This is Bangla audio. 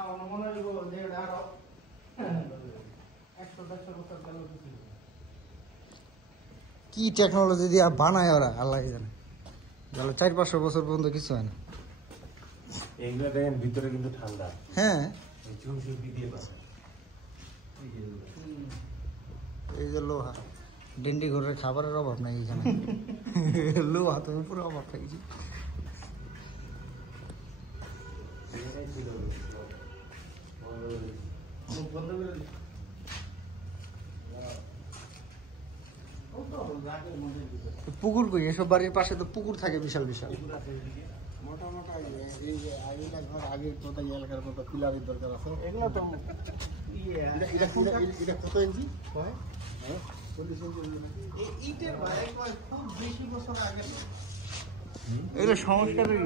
আমার মনে হইব যে এটা আরো 100-150 বছর গেল কিছু কি টেকনোলজি দিয়ে বানায় ওরা আল্লাহ জানে গেল 400-500 বছর পর্যন্ত কিছু হয় না এইগুলো দেখেন ভিতরে কিন্তু ঠান্ডা হ্যাঁ এই চুন দিয়ে পাবে এই যে লোহা ডিন্ডি ঘরের খাবারের অভাব নাই এইখানে লোহা তো পুরো অভাব থাকছে পুকুর কই এসব বাড়ির পাশে তো পুকুর থাকে বিশাল বিশাল মোটামুটি এই যে আইলা ঘর আগে তো এলাকার মতো পিলারের দরকার আছে এগুলো তো এটা কত ইঞ্চি হয় 40 ইঞ্চি ইটের ভাই খুব বেশি বছর আগে এগুলো সংস্কারের